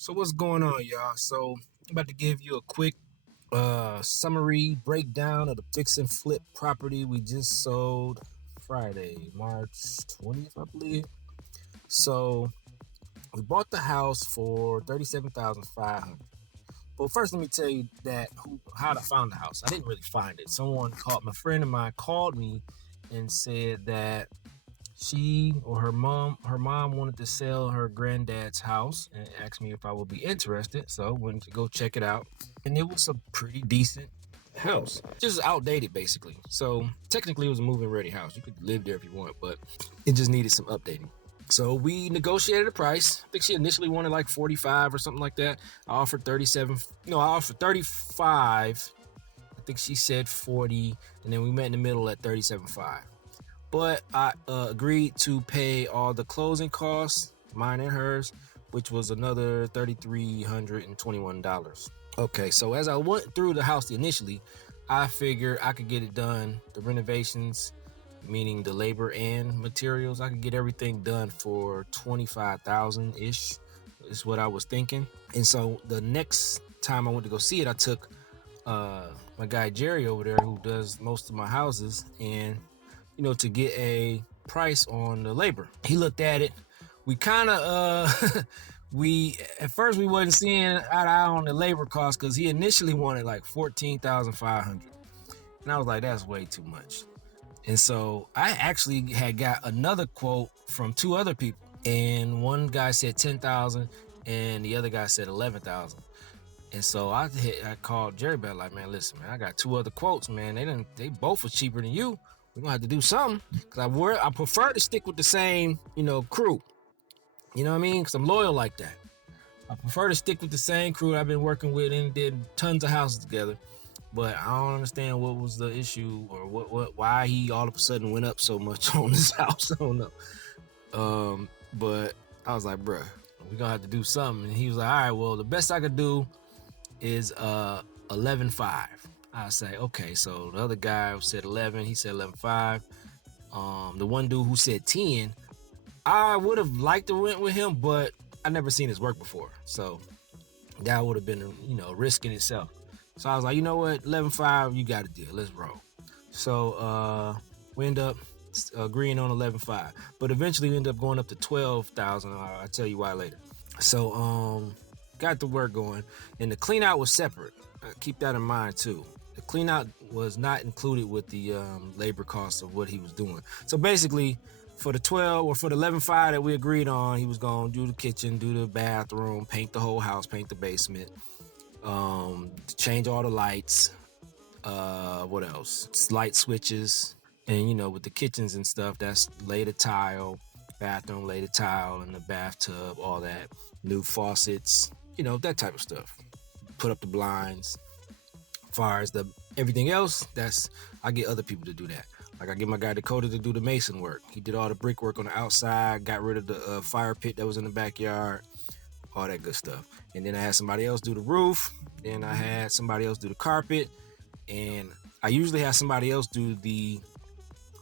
So what's going on, y'all? So I'm about to give you a quick summary breakdown of the fix and flip property we just sold Friday, March 20th, I believe. So we bought the house for $37,500. Well, first let me tell you how I found the house. I didn't really find it. My friend of mine called me and said that her mom wanted to sell her granddad's house and asked me if I would be interested. So I went to go check it out, and it was a pretty decent house, just outdated basically. So technically it was a move-in ready house. You could live there if you want, but it just needed some updating. So we negotiated a price. I think she initially wanted like 45 or something like that. I offered 37. No, I offered 35. I think she said 40, and then we met in the middle at 37.5. But I agreed to pay all the closing costs, mine and hers, which was another $3,321. Okay, so as I went through the house initially, I figured I could get it done, the renovations, meaning the labor and materials. I could get everything done for 25,000 ish, is what I was thinking. And so the next time I went to go see it, I took my guy Jerry over there, who does most of my houses, and to get a price on the labor. He looked at it. We kind of we at first we wasn't seeing eye to eye on the labor cost, because he initially wanted like 14,500, and I was like, that's way too much. And so I actually had got another quote from two other people, and one guy said 10,000 and the other guy said 11,000. And so I called Jerry back, like, man, listen, man, I got two other quotes, man. They both were cheaper than you. We're gonna have to do something, because I prefer to stick with the same, crew. You know what I mean? Because I'm loyal like that. I prefer to stick with the same crew I've been working with and did tons of houses together. But I don't understand what was the issue, or why he all of a sudden went up so much on this house. I don't know. But I was like, bruh, we're gonna have to do something. And he was like, all right, well, the best I could do is 11.5. I say, okay. So the other guy said 11, he said 11.5. The one dude who said 10, I would have liked to went with him, but I never seen his work before, so that would have been a risk in itself. So I was like, you know what, 11.5, you got a deal, let's roll. So we end up agreeing on 11.5, but eventually we end up going up to 12,000. I'll tell you why later. So got the work going, and the clean out was separate. Keep that in mind too. The clean out was not included with the labor costs of what he was doing. So basically, for the 11.5 that we agreed on, he was going to do the kitchen, do the bathroom, paint the whole house, paint the basement, change all the lights, what else? Light switches, and with the kitchens and stuff, that's lay the tile, bathroom, lay the tile in the bathtub, all that, new faucets, that type of stuff. Put up the blinds. As far as everything else, I get other people to do that. Like, I get my guy Dakota to do the mason work. He did all the brickwork on the outside, got rid of the fire pit that was in the backyard, all that good stuff. And then I had somebody else do the roof. Then I had somebody else do the carpet. And I usually have somebody else do the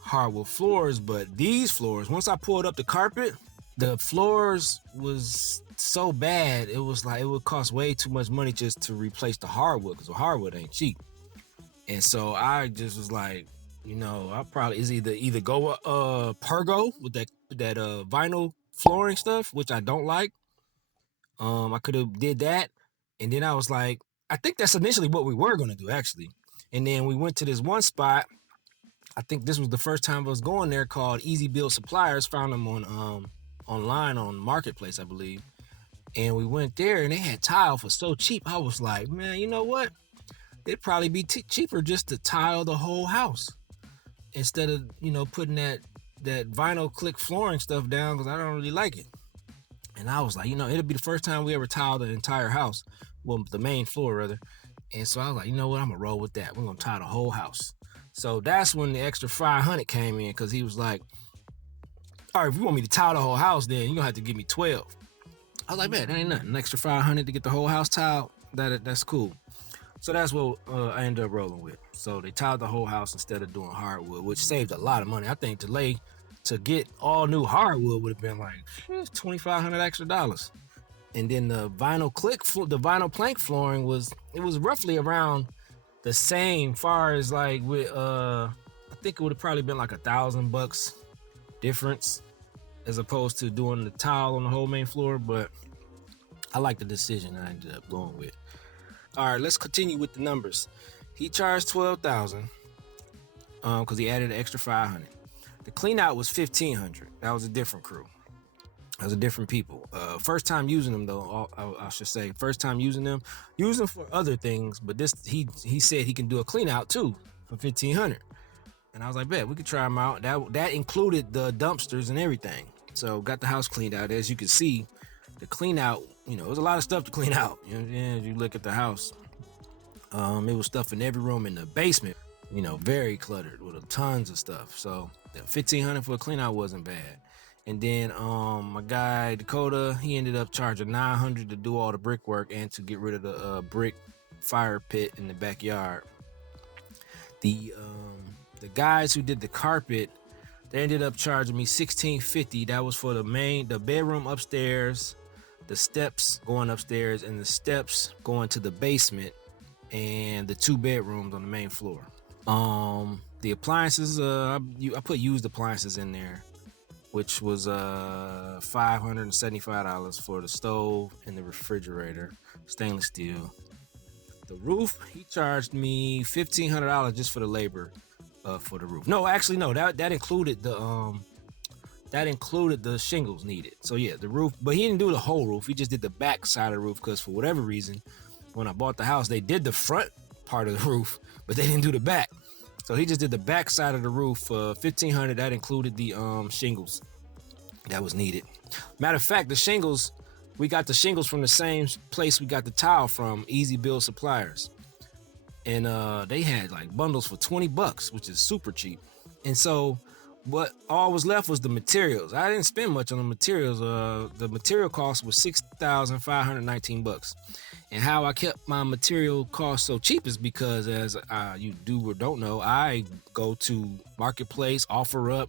hardwood floors, but these floors, once I pulled up the carpet, the floors was so bad, it was like it would cost way too much money just to replace the hardwood, because the hardwood ain't cheap. And so I just was like, I probably is either go Pergo with that vinyl flooring stuff, which I don't like. I could have did that, and then I was like, I think that's initially what we were gonna do, actually. And then we went to this one spot. I think this was the first time I was going there, called Easy Build Suppliers. Found them on online on Marketplace, I believe. And we went there, and they had tile for so cheap. I was like, man, you know what? It'd probably be cheaper just to tile the whole house, instead of putting that vinyl click flooring stuff down, because I don't really like it. And I was like, it'll be the first time we ever tile the entire house, well, the main floor rather. And so I was like, you know what, I'm gonna roll with that. We're gonna tile the whole house. So that's when the extra 500 came in, because he was like, all right, if you want me to tile the whole house, then you're gonna have to give me 12. I was like, man, that ain't nothing. An extra 500 to get the whole house tiled, that's cool. So that's what I ended up rolling with. So they tiled the whole house instead of doing hardwood, which saved a lot of money. I think to get all new hardwood would have been like $2,500 extra dollars. And then the vinyl plank flooring was roughly around the same far as like with I think it would have probably been like $1,000 difference as opposed to doing the tile on the whole main floor, but I like the decision I ended up going with. All right, let's continue with the numbers. He charged $12,000 because he added an extra $500. The clean out was $1,500. That was a different crew. That was a different people. First time using them though, I should say. First time using them. Use them for other things, but this he said he can do a clean out too for $1,500. And I was like, bet we could try them out. That included the dumpsters and everything. So got the house cleaned out. As you can see, the clean out, there's a lot of stuff to clean out. As you look at the house, it was stuff in every room in the basement. Very cluttered with tons of stuff. So $1,500 for a clean out wasn't bad. And then my guy Dakota, he ended up charging $900 to do all the brickwork and to get rid of the brick fire pit in the backyard. The guys who did the carpet, they ended up charging me $1,650. That was for the bedroom upstairs, the steps going upstairs, and the steps going to the basement, and the 2 bedrooms on the main floor. The appliances, I put used appliances in there, which was $575 for the stove and the refrigerator, stainless steel. The roof, he charged me $1,500 just for the labor for the roof. No, actually, no, that included the shingles needed. So yeah, the roof, but he didn't do the whole roof. He just did the back side of the roof because for whatever reason, when I bought the house, they did the front part of the roof, but they didn't do the back. So he just did the back side of the roof for $1,500. That included the shingles that was needed. Matter of fact, the shingles, we got the shingles from the same place we got the tile from, Easy Build Suppliers. And they had like bundles for $20, which is super cheap. And so what all was left was the materials. I didn't spend much on the materials. The material cost was $6,519. And how I kept my material cost so cheap is because, as you do or don't know, I go to Marketplace, OfferUp.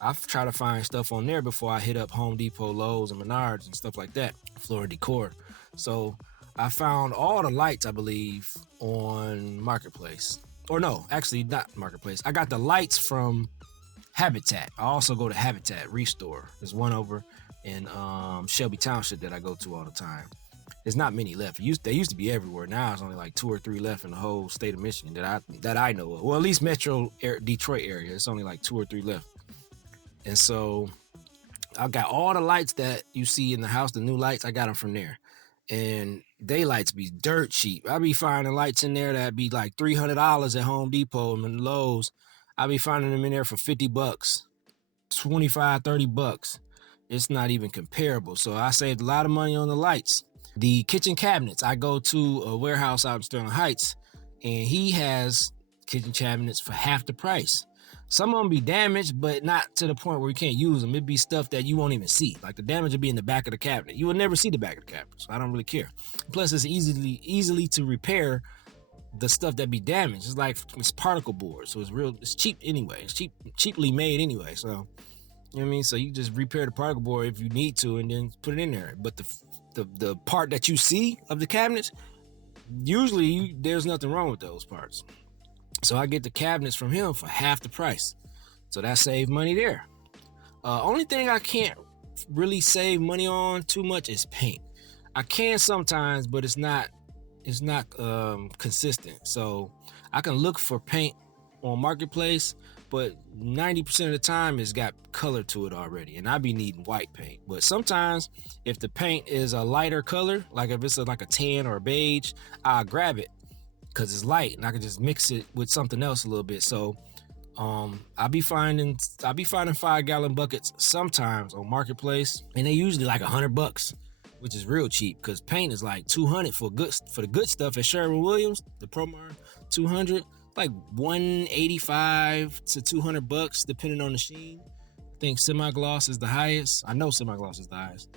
I try to find stuff on there before I hit up Home Depot, Lowe's, and Menards and stuff like that, Florida Decor. So I found all the lights, I believe, on Marketplace. Or no, actually not Marketplace. I got the lights from Habitat. I also go to Habitat Restore. There's one over in Shelby Township that I go to all the time. There's not many left. They used to be everywhere. Now it's only like 2 or 3 left in the whole state of Michigan that I know of. Well, at least Metro Detroit area. It's only like 2 or 3 left. And so I got all the lights that you see in the house, the new lights, I got them from there. And they lights be dirt cheap. I be finding lights in there that be like $300 at Home Depot and Lowe's. I be finding them in there for $50, $25, $30. It's not even comparable. So I saved a lot of money on the lights. The kitchen cabinets, I go to a warehouse out in Sterling Heights, and he has kitchen cabinets for half the price. Some of them be damaged, but not to the point where you can't use them. It'd be stuff that you won't even see. Like the damage would be in the back of the cabinet. You would never see the back of the cabinet, so I don't really care. Plus, it's easily to repair the stuff that be damaged. It's particle board, so it's cheap anyway. It's cheaply made anyway. So, you know what I mean? So you just repair the particle board if you need to, and then put it in there. But the part that you see of the cabinets, usually there's nothing wrong with those parts. So I get the cabinets from him for half the price. So that saved money there. Only thing I can't really save money on too much is paint. I can sometimes, but it's not consistent. So I can look for paint on Marketplace, but 90% of the time it's got color to it already, and I be needing white paint. But sometimes if the paint is a lighter color, like if it's like a tan or a beige, I'll grab it because it's light and I can just mix it with something else a little bit. So I'll be finding 5-gallon buckets sometimes on Marketplace, and they usually like $100, which is real cheap because paint is like $200 for the good stuff at Sherwin-Williams, the Promar 200, like $185 to $200 depending on the sheen. I think semi-gloss is the highest. I know semi-gloss is the highest,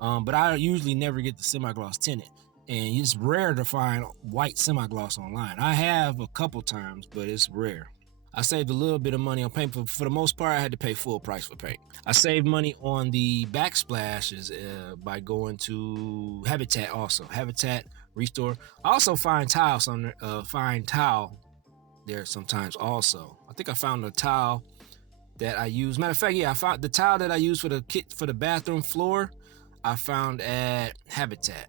but I usually never get the semi-gloss tinted, and it's rare to find white semi-gloss online. I have a couple times, but it's rare. I saved a little bit of money on paint, but for the most part, I had to pay full price for paint. I saved money on the backsplashes by going to Habitat also. Habitat Restore. I also find tiles on find tile there sometimes also. I think I found a tile that I use. Matter of fact, yeah, I found the tile that I use for the kit for the bathroom floor. I found at Habitat.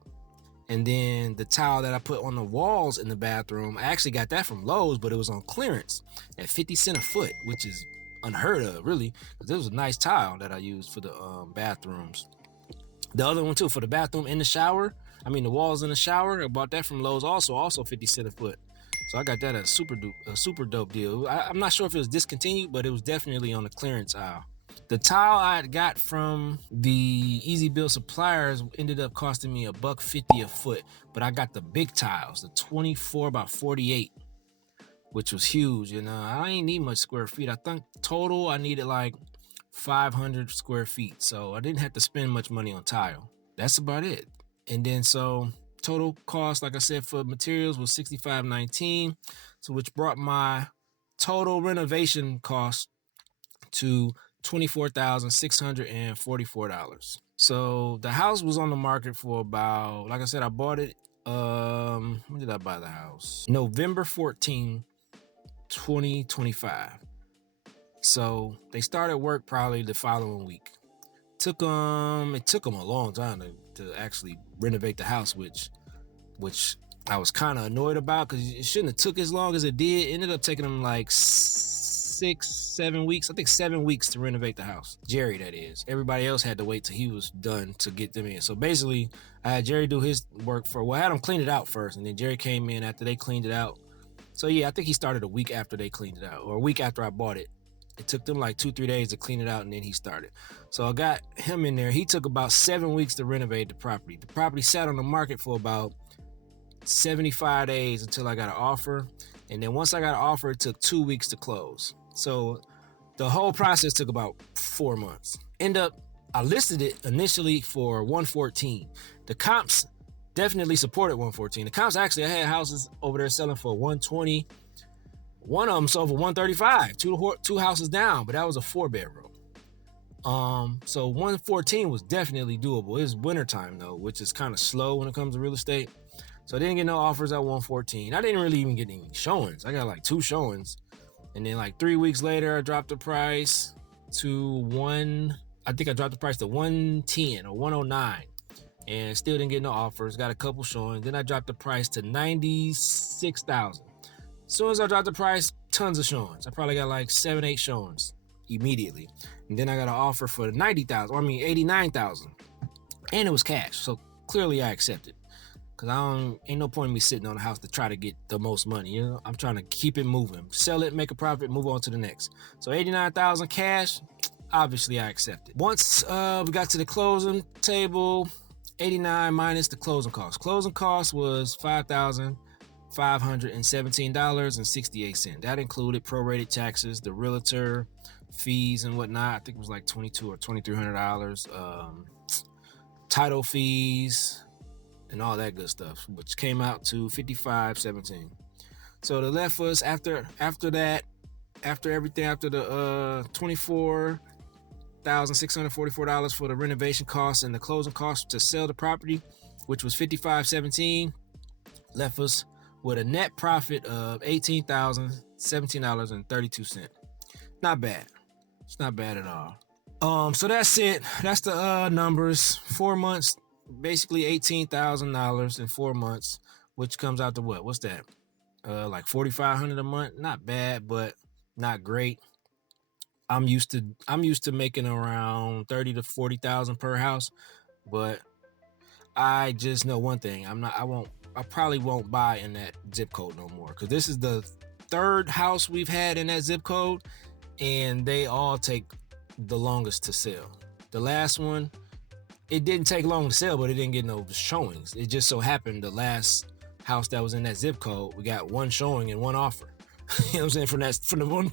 And then the tile that I put on the walls in the bathroom, I actually got that from Lowe's, but it was on clearance at 50 cents a foot, which is unheard of, really. Because it was a nice tile that I used for the bathrooms. The other one, too, for the bathroom in the shower, the walls in the shower, I bought that from Lowe's also 50 cents a foot. So I got that at a super dope deal. I'm not sure if it was discontinued, but it was definitely on the clearance aisle. The tile I got from the Easy Build suppliers ended up costing me $1.50 a foot, but I got the big tiles, the 24 by 48, which was huge. I ain't need much square feet. I think total I needed like 500 square feet, so I didn't have to spend much money on tile. That's about it. And then so total cost, like I said, for materials was $65.19, so which brought my total renovation cost to $24,644. So the house was on the market for about, like I said, I bought it. When did I buy the house? November 14, 2025. So they started work probably the following week. It took them a long time to actually renovate the house, which I was kind of annoyed about because it shouldn't have took as long as it did. It ended up taking them like 6-7 weeks. I think 7 weeks to renovate the house. Jerry, that is. Everybody else had to wait till he was done to get them in. So basically, I had Jerry do his work I had him clean it out first, and then Jerry came in after they cleaned it out. So yeah, I think he started a week after they cleaned it out, or a week after I bought it. It took them like 2-3 days to clean it out, and then he started. So I got him in there. He took about 7 weeks to renovate the property. The property sat on the market for about 75 days until I got an offer. And then once I got an offer, it took 2 weeks to close. So the whole process took about 4 months. I listed it initially for $114. The comps definitely supported $114. The comps actually, I had houses over there selling for $120. One of them sold for $135. Two houses down, but that was a 4-bedroom. So $114 was definitely doable. It's wintertime though, which is kind of slow when it comes to real estate. So I didn't get no offers at $114. I didn't really even get any showings. I got like 2 showings. And then like 3 weeks later, I dropped the price to I dropped the price to $110 or $109 and still didn't get no offers. Got a couple showings. Then I dropped the price to $96,000. As soon as I dropped the price, tons of showings. I probably got like 7-8 showings immediately. And then I got an offer for $89,000. And it was cash. So clearly I accepted. Because ain't no point in me sitting on a house to try to get the most money. I'm trying to keep it moving. Sell it, make a profit, move on to the next. So $89,000 cash, obviously I accepted. Once we got to the closing table, $89 minus the closing cost. Closing cost was $5,517.68. That included prorated taxes, the realtor fees and whatnot. I think it was like $2,200 or $2,300. Title fees and all that good stuff, which came out to $55.17. So the left was after everything, after the $24,644 for the renovation costs and the closing costs to sell the property, which was $55.17, left us with a net profit of $18,017.32. Not bad. It's not bad at all. So that's it. That's the numbers. 4 months. Basically $18,000 in 4 months, which comes out to what? What's that? Like $4,500 a month. Not bad, but not great. I'm used to making around $30,000 to $40,000 per house, but I just know one thing. I probably won't buy in that zip code no more, because this is the 3rd house we've had in that zip code, and they all take the longest to sell. The last one, it didn't take long to sell, but it didn't get no showings. It just so happened the last house that was in that zip code, we got 1 showing and 1 offer. You know what I'm saying? From the one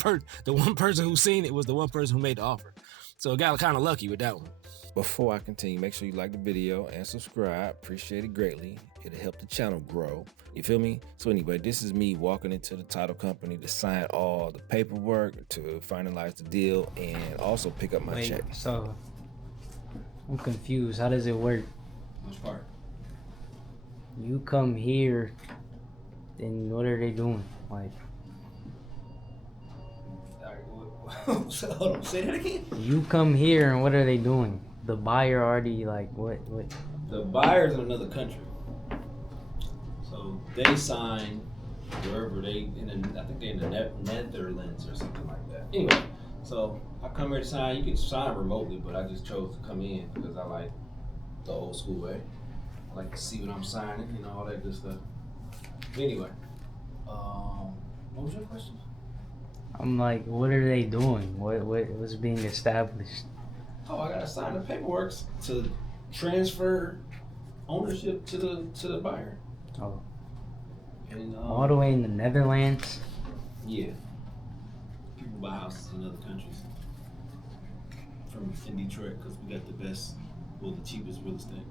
person who seen it was the one person who made the offer. So it got kind of lucky with that one. Before I continue, make sure you like the video and subscribe. Appreciate it greatly. It'll help the channel grow. You feel me? So anyway, this is me walking into the title company to sign all the paperwork, to finalize the deal, and also pick up my check. So I'm confused. How does it work? Which part? You come here, then what are they doing? Like, Hold on, say that again. you come here and what are they doing? The buyer already like what? The buyer's in another country, so they sign wherever they I think they're in the Netherlands or something like that. Anyway, so I come here to sign. You can sign remotely, but I just chose to come in because I like the old school way. I like to see what I'm signing, you know, all that good stuff. Anyway, what was your question? I'm like, what are they doing? What's being established? Oh, I gotta sign the paperwork to transfer ownership to the buyer. Oh, And, all the way in the Netherlands? Yeah. People buy houses in other countries. In Detroit, because we got the cheapest real estate.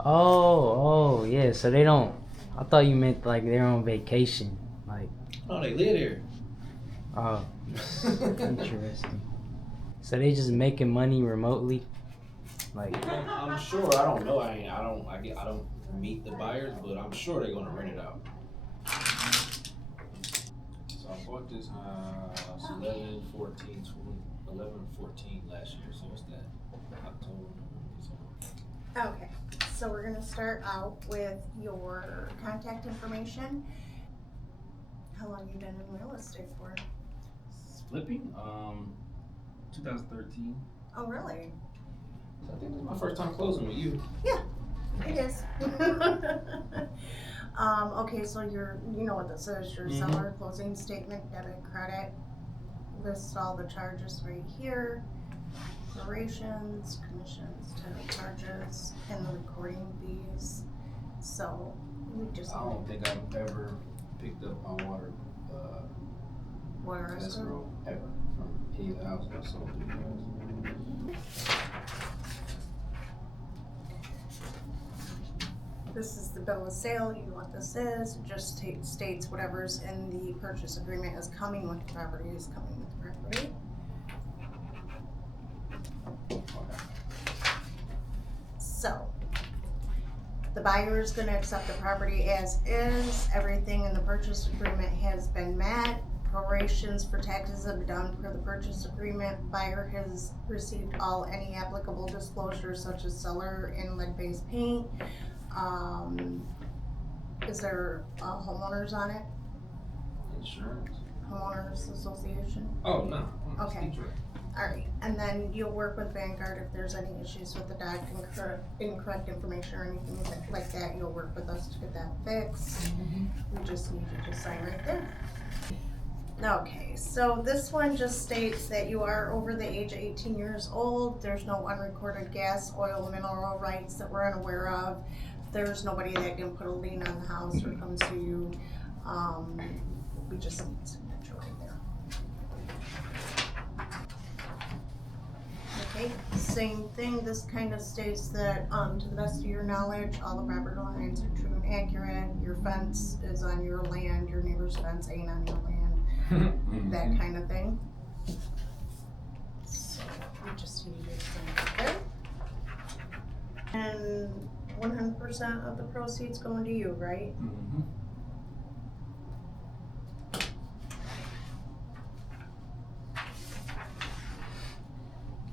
Oh, yeah. So they don't. I thought you meant like they're on vacation, like. Oh, they live there. Oh, interesting. So they just making money remotely, like. I'm sure. I don't know. I don't meet the buyers, but I'm sure they're gonna rent it out. So I bought this house 11, 14 last year. So what's that? October. Okay, so we're gonna start out with your contact information. How long you been in real estate for? Flipping? 2013. Oh, really? So I think this is my first time closing with you. Yeah, it is. Okay, so you know what this is, your seller closing statement, debit, credit. List all the charges right here. Operations, commissions, title charges, and the recording fees. So we just. I don't think I've ever picked up my water escrow ever from any of the houses I sold to you guys. This is the bill of sale. You know what this is. It just states whatever's in the purchase agreement is coming with the property is coming with the property. So the buyer is going to accept the property as is. Everything in the purchase agreement has been met. Prorations for taxes have been done per the purchase agreement. Buyer has received any applicable disclosures such as seller and lead-based paint. Is there homeowners on it? Insurance? Homeowners Association? Oh, no. Okay. Alright, and then you'll work with Vanguard if there's any issues with the doc, incorrect information or anything like that, you'll work with us to get that fixed. We just need you to sign right there. Okay, so this one just states that you are over the age of 18 years old. There's no unrecorded gas, oil, mineral rights that we're unaware of. There's nobody that can put a lien on the house or come to you. We just need signature right there. Okay, same thing. This kind of states that, to the best of your knowledge, all the property lines are true and accurate. Your fence is on your land. Your neighbor's fence ain't on your land. That kind of thing. So we just need to sign right there. And 100% of the proceeds going to you, right? Mm-hmm.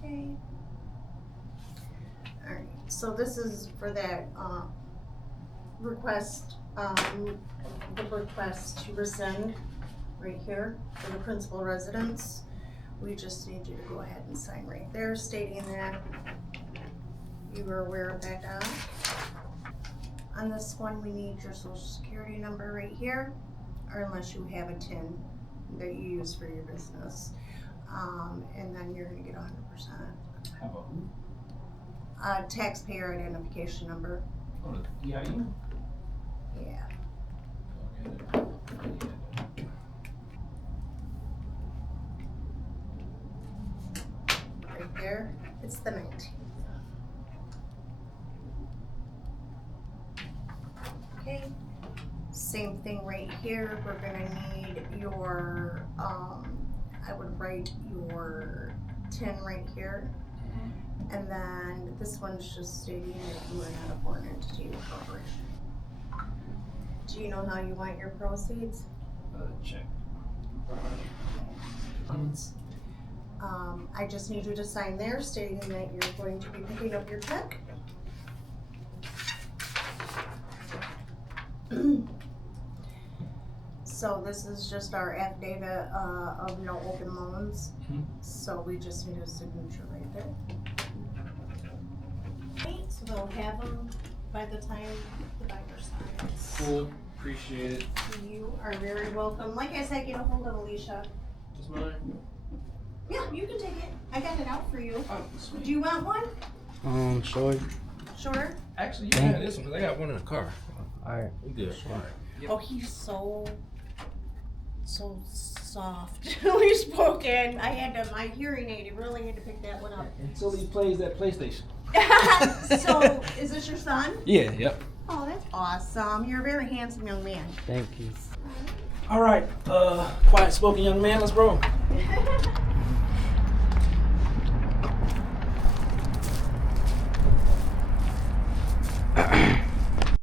Okay. Alright, so this is for that request, the request to rescind right here for the principal residence. We just need you to go ahead and sign right there stating that you were aware of that doc. On this one, we need your social security number right here, or unless you have a TIN that you use for your business. And then you're gonna get 100%. How about who? Taxpayer identification number. Oh, the EIN? Yeah. Okay. Right there. It's the 19th. Okay. Same thing right here. We're gonna need your, I would write your 10 right here. And then this one's just stating that you are not a foreign entity or corporation. Do you know how you want your proceeds? Check. I just need you to sign there stating that you're going to be picking up your check. So this is just our affidavit of no open loans. So we just need a signature right there. Okay, so they'll have them by the time the binder signs. Cool. Appreciate it. You are very welcome. Like I said, get a hold of Alicia. Just mine. Yeah, you can take it. I got it out for you. Oh, sweet. Do you want one? Sure. Sure. Actually, you can have this one because I got one in the car. Alright. We good. All right. Yep. Oh, he's so softly spoken. I had to, my hearing aid, it really had to pick that one up. Until he plays that PlayStation. So, is this your son? Yeah. Yep. Oh, that's awesome. You're a very handsome young man. Thank you. All right. Quiet spoken young man. Let's roll.